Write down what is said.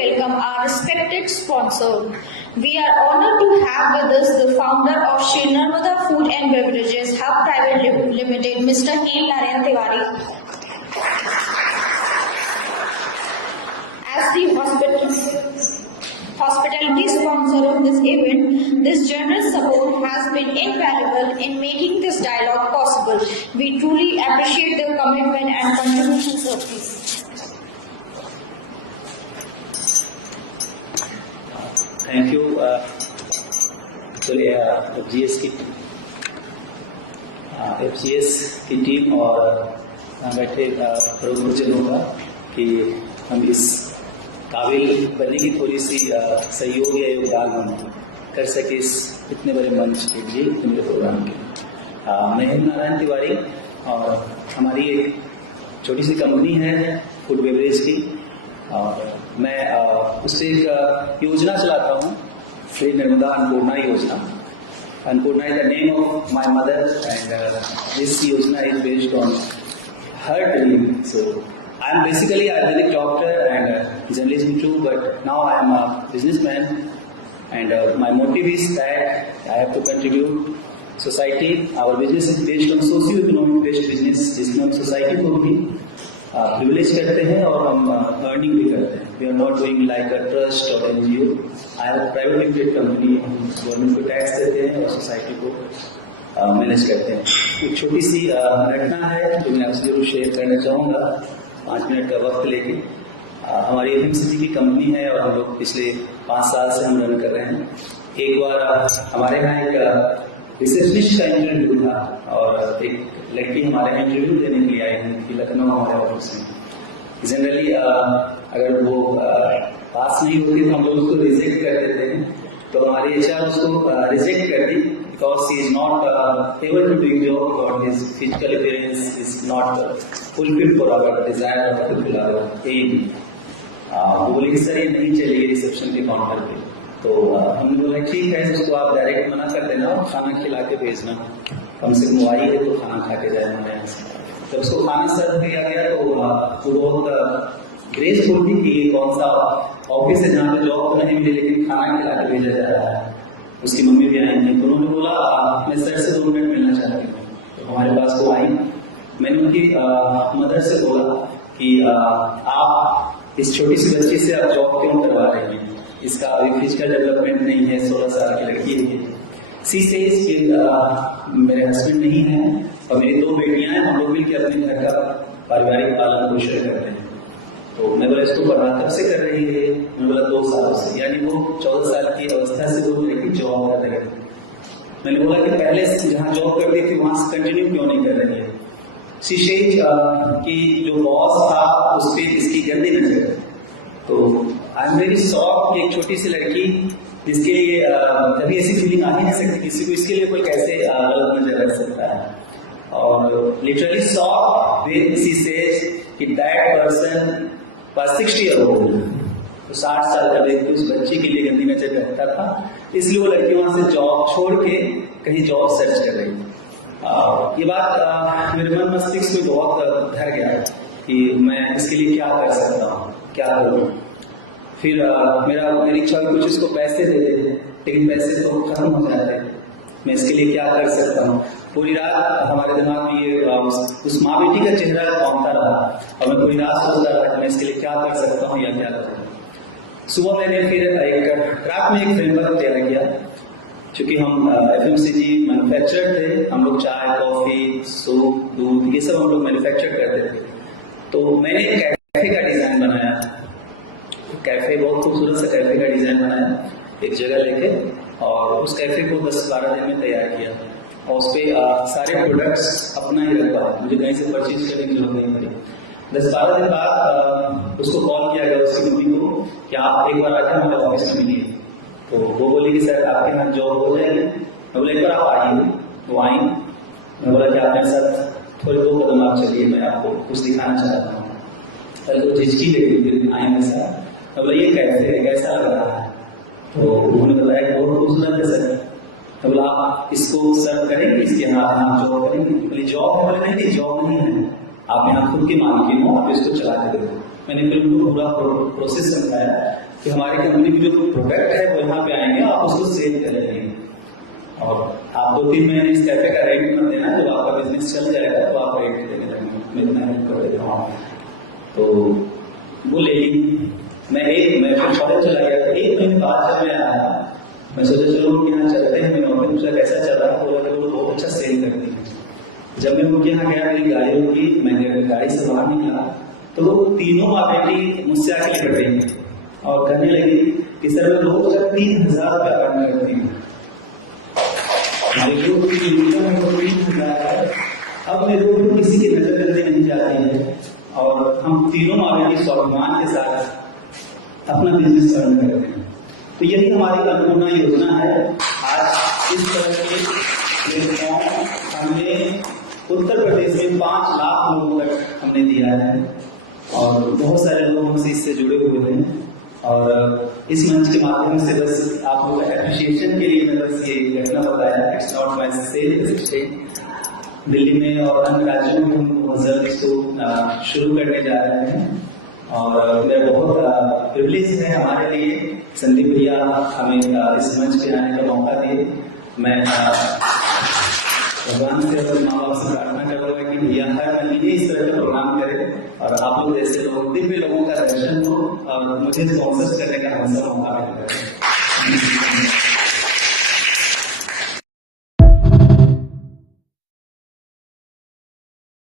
welcome our respected sponsor. We are honored to have with us the founder of Shri Narmada Food and Beverages Hub Private Limited, Mr. Hem Narayan Tiwari. As the hospitality sponsor of this event, this generous support has been invaluable in making this dialogue possible. We truly appreciate the commitment and contributions of these. Thank you. चलिए एफजीएस की team और बैठे प्रमुखजनों का कि हम इस काबिल बनने की थोड़ी सी सहयोग या योगदान हम कर सके इस इतने बड़े मंच के लिए, इतने बड़े प्रोग्राम के लिए। मैं हेम नारायण तिवारी और हमारी एक छोटी सी कंपनी है फूड बेवरेज की, और मैं उससे एक योजना चलाता हूँ, श्री नर्मदा अन्नपूर्णा योजना। Annapurna is the name of my mother and this yojana is based on her dream. So I am basically a Ayurvedic doctor and journalism too, but now I am a businessman, and my motive is that I have to contribute society. Our business is based on socio-economic based business, जिसमें हम society को भी privilege करते हैं और हम earning भी करते हैं. We are not doing like a trust or NGO. I have a private limited company, government को tax देते हैं और society को मैनेज करते हैं। एक छोटी सी घटना है जो मैं आपसे जरूर शेयर करना चाहूँगा 5 मिनट का वक्त लेके। हमारी एफएमसीजी की कंपनी है और हम लोग पिछले 5 साल से हम रन कर रहे हैं। एक बार हमारे यहाँ एक रिसेप्शनिस्ट का इंटरव्यू था और एक लड़की हमारे यहाँ इंटरव्यू देने के लिए आई है कि लखनऊ हमारे ऑफिस में। जनरली अगर वो पास नहीं होती तो हम लोग उसको रिजेक्ट कर देते हैं, तो हमारी एचआर उसको रिजेक्ट कर दी because he is not able to do job because his physical appearance is not fulfilled for our desire or fulfill our aim. वो बोले कि सर ये नहीं चलेगी रिसेप्शन के काउंटर पे, तो हमने बोला ठीक है, उसको आप डायरेक्ट मना कर देना और खाना खिला के भेजना, कम से कम आई है तो खाना खा के जाए हमारे यहाँ से। जब उसको खाना सर्व किया गया तो वो बहुत ग्रेसफुल थी कि कौन सा ऑफिस है जहाँ पे जॉब तो नहीं मिली लेकिन खाना खिला के भेजा जा रहा है। उसकी मम्मी भी आई थी, तो उन्होंने बोला मैं सर से 2 मिनट मिलना चाहती हूँ। तो हमारे पास वो आई, मैंने उनकी मदर से बोला कि आप इस छोटी सी बच्ची से आप जॉब क्यों करवा रहे हैं, इसका अभी फिजिकल डेवलपमेंट नहीं है, 16 साल की लड़की है। सी सेज कि मेरे हस्बैंड नहीं है और मेरी 2 बेटियां हैं, हम लोग मिलकर अपने घर का पारिवारिक पालन पोषण करते हैं। तो मैं बोला इसको पढ़ा कब से कर रही है, मैं बोला 2 सालों से, यानी वो 14 साल की अवस्था से वो लड़की जॉब कर रही है। मैंने बोला कि पहले से जहाँ जॉब करती थी वहां से कंटिन्यू क्यों नहीं कर रही है। शीशेज की जो बॉस था उस पर इसकी गंदी नजर है। तो आई एम वेरी शॉक कि एक छोटी सी लड़की जिसके लिए कभी ऐसी फीलिंग आ ही नहीं सकती किसी को, इसके लिए कोई कैसे गलत नजर रख सकता है। और literally shock when she says कि that person was 60 years old, तो 60 साल का व्यक्ति उस बच्ची के लिए गंदी नजर रखता था, इसलिए वो लड़की वहां से जॉब छोड़ के कहीं जॉब सर्च कर रही। ये बात मेरे मन मस्तिष्क में बहुत धर गया कि मैं इसके लिए क्या कर सकता हूँ, क्या करूँ। फिर मेरी इच्छा कुछ इसको पैसे दे दे, लेकिन पैसे तो खत्म हो जाते हैं, मैं इसके लिए क्या कर सकता हूँ। पूरी रात हमारे दिमाग में ये उस माँ बेटी का चेहरा घूमता रहा और मैं पूरी रात सोचता रहा कि मैं इसके लिए क्या कर सकता हूँ या क्या करूँ। सुबह मैंने फिर रात में एक फ्रेमवर्क तैयार किया, क्योंकि हम एफएमसीजी मैन्युफैक्चरर थे, हम लोग चाय कॉफी सूप दूध ये सब हम लोग मैन्युफैक्चर करते थे। तो मैंने एक कैफे का डिजाइन बनाया, कैफे बहुत खूबसूरत सा कैफे का डिजाइन बनाया एक जगह लेके, और उस कैफे को 10-12 दिन में तैयार किया और उस पर सारे प्रोडक्ट्स अपना ही रखा, मुझे कहीं से परचेज करने की जरूरत नहीं पड़ी। 10-12 दिन बाद उसको कॉल किया गया उसकी मम्मी को कि आप एक बार आकर हमारे ऑफिस में मिलिए। तो वो बोली कि सर आपके यहाँ जॉब हो जाएगी। मैं बोला एक बार आप आइए। वो आई, मैं बोला कि आप मेरे साथ थोड़े 2 कदम आप चलिए, मैं आपको कुछ दिखाना चाहता हूँ। पहले तो झिझकी लगी, आई मेरे साथ। मैं बोला ये कैसे कैसा लग रहा है, तो उन्होंने बताया कि बहुत खूबसूरत है सर। तो बोला आप इसको सर्व करेंगे, इसके यहाँ आप जॉब करेंगे। बोले जॉब है, बोले नहीं जॉब नहीं है, आप यहाँ खुद के मालिक हो, आप इसको चला के देखो। मैंने फिर उनको पूरा प्रोसेस समझाया, कि हमारी कंपनी की जो प्रोडक्ट है वो यहाँ पे आएंगे, आप उसको सेल करेंगे और आप 2-3 महीने इस कैफे का रेंट मत देना, जब आपका बिजनेस चल जाएगा तो आप रेंट देने लगेंगे, मैं हेल्प कर देता हूँ। तो वो लेकिन मैं फॉरन चला गया था। 1 महीने बाद जब मैं आया, मैं सोचा चलो उनके यहाँ चलते हैं, मैंने ऑर्डर पूछा कैसा चल रहा है, बोला वो बहुत अच्छा सेल करती है। जब मैं उनके यहाँ गया, मेरी गाड़ी होगी, मैं गाड़ी से बाहर निकला तो वो तीनों माँ बेटी मुझसे आके लिपट गई और कहने लगी कि सर मैं रोज 3,000 रुपया अर्न करती हूँ, हमारे लोग की इनकम है 3,000 है, अब मेरे को किसी की नजर करने नहीं जाती है और हम तीनों माँ बेटी स्वाभिमान के साथ अपना बिजनेस अर्न करते हैं। तो यही हमारी अन्नपूर्णा योजना है। आज इस तरह के प्लेटफॉर्म हमने उत्तर प्रदेश में 5 लाख लोगों तक हमने दिया है और बहुत सारे लोग हमसे इससे जुड़े हुए हैं। और इस मंच के माध्यम से बस आप लोगों का एप्रिशिएशन के लिए मैं बस ये घटना बताया। It's not my self. Delhi में और अन्य राज्यों में हम बहुत जल्द इसको शुरू करने जा रहे हैं और मेरा बहुत प्रिविलेज है हमारे लिए, संदीप भैया हमें इस मंच पे आने का मौका दिए। मैं भगवान से और माँ बाप से प्रार्थना करूँगा कि भैया हर महीने इस तरह का प्रोग्राम करें और आप लोग जैसे लोग दिव्य लोगों का दर्शन हो और मुझे स्पॉन्सर करने का हमेशा मौका मिलेगा।